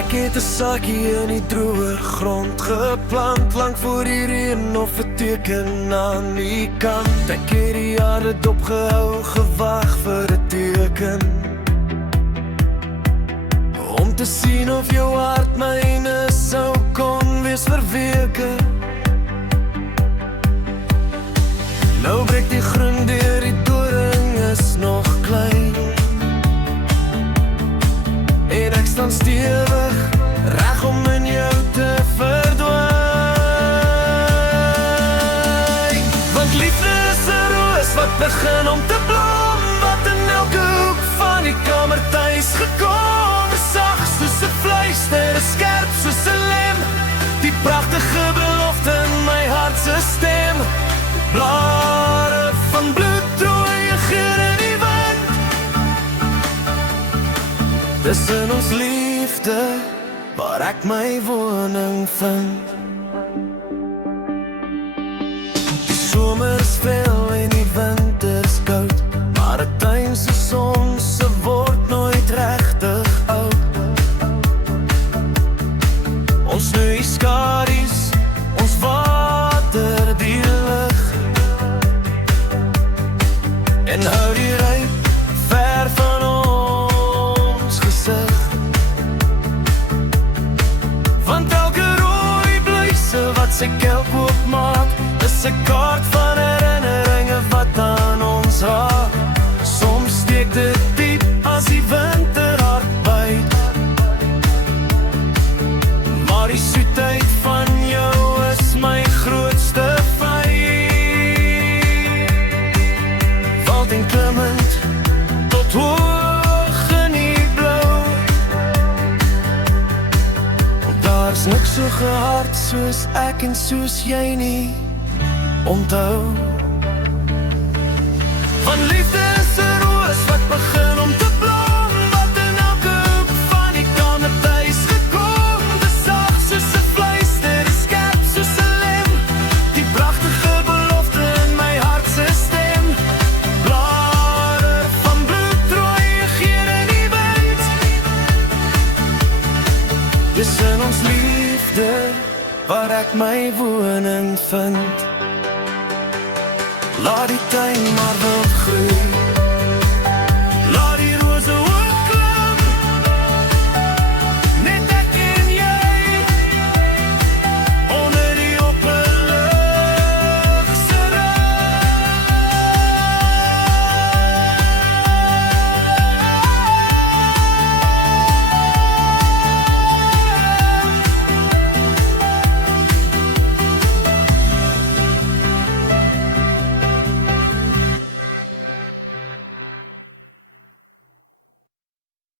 Ek het 'n saadjie in die droë grond geplant, lang voor die reën of 'n teken aan die kant. Ek het die jare dopgehou, gewag vir 'n teken, om te sien of jou hart myne sou kon wees verweke. Nou breek die groen deur, die doring is nog klein, en ek staan stewig, reg om in jou te verdwyn. Want liefde is 'n roos wat begin om te blom, wat in elke hoek van die kamer tuis gekom. Sag soos 'n fluister, skerp soos 'n lem, die pragtige belofte in my hart se stem. Blare van bloedrooi geur in die wind, dis in ons liefde waar ek my woning vind. Die somer is fel en die winter is koud, maar 'n tuin se son se word nooit regtig oud. Ons snoei skadu's, ons water die lug, en hou die ryp ver van ons gesig. Want elke rooi bluise wat sy kelk oopmaak, is 'n kaart van herinneringe wat aan ons raak. Soms steek dit diep as die winter hard byt, maar die soetheid van jou is my grootste vyand. Valt en klimmend tot hoog in die blou, daar's niks so gehard soos ek en soos jy nie, onthou. Want liefde is 'n roos wat begin om te blom, wat in elke hoek van die kamer tuis gekom. Dis sag soos 'n fluister, skerp soos 'n lem, die pragtige belofte in my hart se stem. Blare van bloedrooi geur in die wind, dis in ons liefde waar ek my woning vind. Laat die tuin maar wild groei,